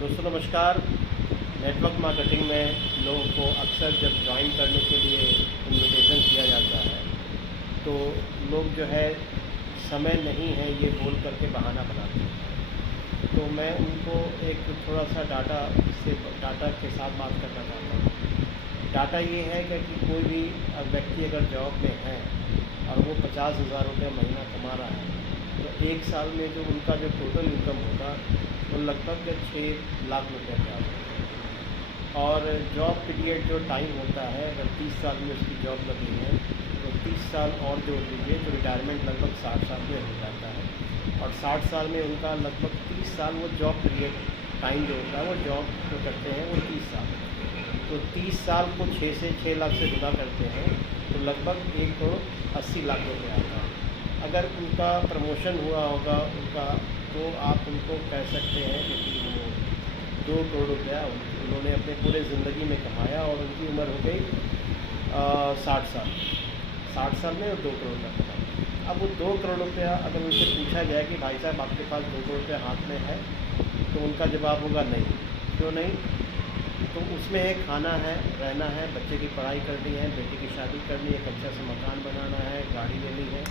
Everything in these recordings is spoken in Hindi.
दोस्तों नमस्कार। नेटवर्क मार्केटिंग में लोगों को अक्सर जब ज्वाइन करने के लिए इन्विटेशन किया जाता है तो लोग जो है समय नहीं है ये बोल करके बहाना बनाते हैं। तो मैं उनको एक थोड़ा सा डाटा के साथ बात करना चाहता हूँ। डाटा ये है कि कोई भी व्यक्ति अगर जॉब में है और वो 50,000 रुपये महीना कमा रहा है तो एक साल में जो उनका जो टोटल इनकम होगा वो लगभग 6 लाख रुपये का आता है। और जॉब पीरियड जो टाइम होता है, अगर 30 साल में उसकी जॉब लगी है तो 30 साल और जोड़ दीजिए तो रिटायरमेंट लगभग 60 साल में हो जाता है। और 60 साल में उनका लगभग 30 साल वो जॉब पीरियड टाइम जो होता है वो जॉब जो करते हैं वो 30 साल। तो 30 साल को 6 से 6 लाख से गुणा करते हैं तो लगभग 1,80 लाख रुपये आता है। अगर उनका प्रमोशन हुआ होगा उनका तो आप उनको कह सकते हैं कि वो 2 करोड़ रुपया उन्होंने अपने पूरे ज़िंदगी में कमाया और उनकी उम्र हो गई 60 साल। 60 साल में वो 2 करोड़ का कमाया। अब वो 2 करोड़ रुपया अगर उनसे पूछा जाए कि भाई साहब आपके पास 2 करोड़ रुपया हाथ में है तो उनका जवाब होगा नहीं। क्यों नहीं? तो उसमें है खाना है, रहना है, बच्चे की पढ़ाई करनी है, बेटी की शादी करनी है, एक अच्छा सा मकान बनाना है, गाड़ी लेनी है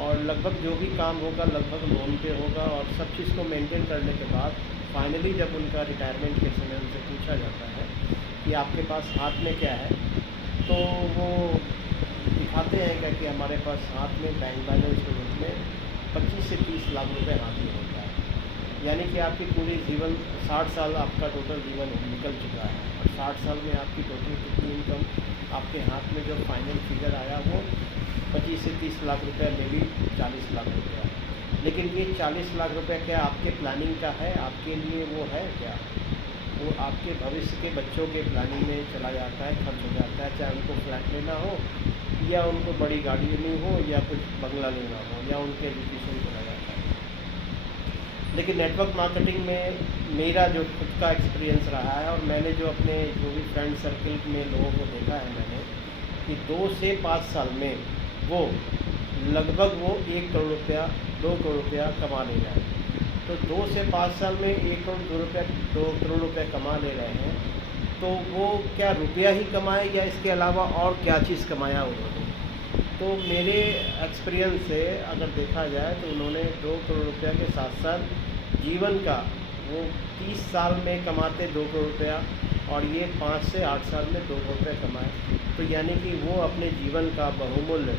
और लगभग जो भी काम होगा लगभग लोन पे होगा। और सब चीज़ को मेंटेन करने के बाद फाइनली जब उनका रिटायरमेंट के समय उनसे पूछा जाता है कि आपके पास हाथ में क्या है तो वो दिखाते हैं क्या कि हमारे पास हाथ में बैंक बैलेंस के रूप में 25 से 30 लाख रुपए हाथ में होता है। यानी कि आपकी पूरी जीवन 60 साल आपका टोटल जीवन निकल चुका है और 60 साल में आपकी टोटल कितनी इनकम आपके हाथ में जो फाइनल फिगर आया वो 25 से 30 लाख रुपए में भी 40 लाख रुपया। लेकिन ये 40 लाख रुपए क्या आपके प्लानिंग का है? आपके लिए वो है क्या? वो आपके भविष्य के बच्चों के प्लानिंग में चला जाता है, खर्च हो जाता है। चाहे उनको फ्लैट लेना हो या उनको बड़ी गाड़ी लेनी हो या कुछ बंगला लेना हो या उनके एजुकेशन चला जाता है। लेकिन नेटवर्क मार्केटिंग में मेरा जो खुद का एक्सपीरियंस रहा है और मैंने जो अपने जो भी फ्रेंड सर्कल में लोगों को देखा है मैंने कि 2 से 5 साल में वो लगभग वो 1 करोड़ रुपया 2 करोड़ रुपया कमा ले रहे हैं। तो 2 से 5 साल में 1 करोड़ 2 करोड़ रुपया कमा ले रहे हैं तो वो क्या रुपया ही कमाए या इसके अलावा और क्या चीज़ कमाया उन्होंने? तो मेरे एक्सपीरियंस से अगर देखा जाए तो उन्होंने 2 करोड़ रुपया के साथ साथ जीवन का वो 30 साल में कमाते 2 करोड़ रुपया और ये 5 से 8 साल में 2 करोड़ रुपया कमाए। तो यानी कि वो अपने जीवन का बहुमूल्य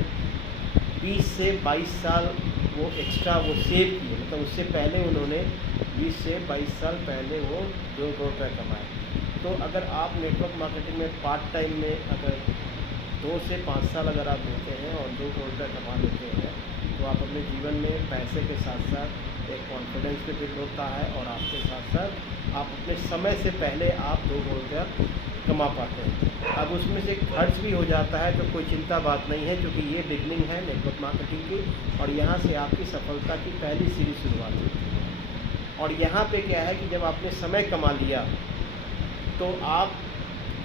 20 से 22 साल वो एक्स्ट्रा वो सेव किए। मतलब उससे पहले उन्होंने 20 से 22 साल पहले वो 2 करोड़ रुपया कमाए। तो अगर आप नेटवर्क मार्केटिंग में पार्ट टाइम में अगर 2 से 5 साल अगर आप देते हैं और 2 करोड़ रुपया कमा लेते हैं तो आप अपने जीवन में पैसे के साथ साथ एक कॉन्फिडेंस भी बिल्ड होता है और आपके साथ साथ आप अपने समय से पहले आप 2 करोड़ रुपया कमा पाते हैं। अब उसमें से खर्च भी हो जाता है तो कोई चिंता बात नहीं है क्योंकि ये बिगनिंग है नेटवर्क मार्केटिंग की और यहाँ से आपकी सफलता की पहली सीधी शुरुआत होती है। और यहाँ पे क्या है कि जब आपने समय कमा लिया तो आप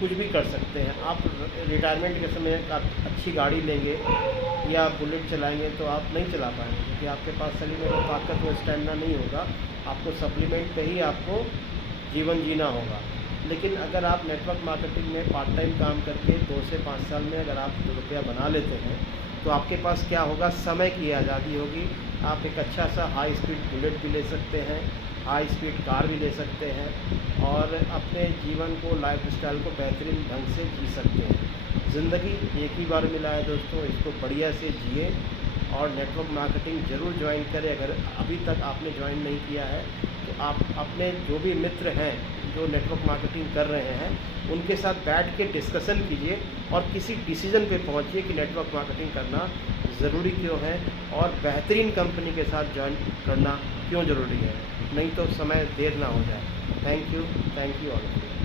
कुछ भी कर सकते हैं। आप रिटायरमेंट के समय अच्छी गाड़ी लेंगे या बुलेट चलाएंगे तो आप नहीं चला पाएंगे क्योंकि आपके पास शरीर में वो ताकत वो स्टैमिना नहीं होगा। आपको सप्लीमेंट पे ही आपको जीवन जीना होगा। लेकिन अगर आप नेटवर्क मार्केटिंग में पार्ट टाइम काम करके 2 से 5 साल में अगर आप 2 रुपया बना लेते हैं तो आपके पास क्या होगा? समय की आज़ादी होगी। आप एक अच्छा सा हाई स्पीड बुलेट भी ले सकते हैं, हाई स्पीड कार भी ले सकते हैं और अपने जीवन को लाइफ स्टाइल को बेहतरीन ढंग से जी सकते हैं। ज़िंदगी एक ही बार मिला है दोस्तों, इसको बढ़िया से जिए और नेटवर्क मार्केटिंग ज़रूर ज्वाइन करें। अगर अभी तक आपने ज्वाइन नहीं किया है तो आप अपने जो भी मित्र हैं जो नेटवर्क मार्केटिंग कर रहे हैं उनके साथ बैठ के डिस्कशन कीजिए और किसी डिसीजन पे पहुंचिए कि नेटवर्क मार्केटिंग करना ज़रूरी क्यों है और बेहतरीन कंपनी के साथ ज्वाइन करना क्यों ज़रूरी है। नहीं तो समय देर ना हो जाए। Thank you all of you.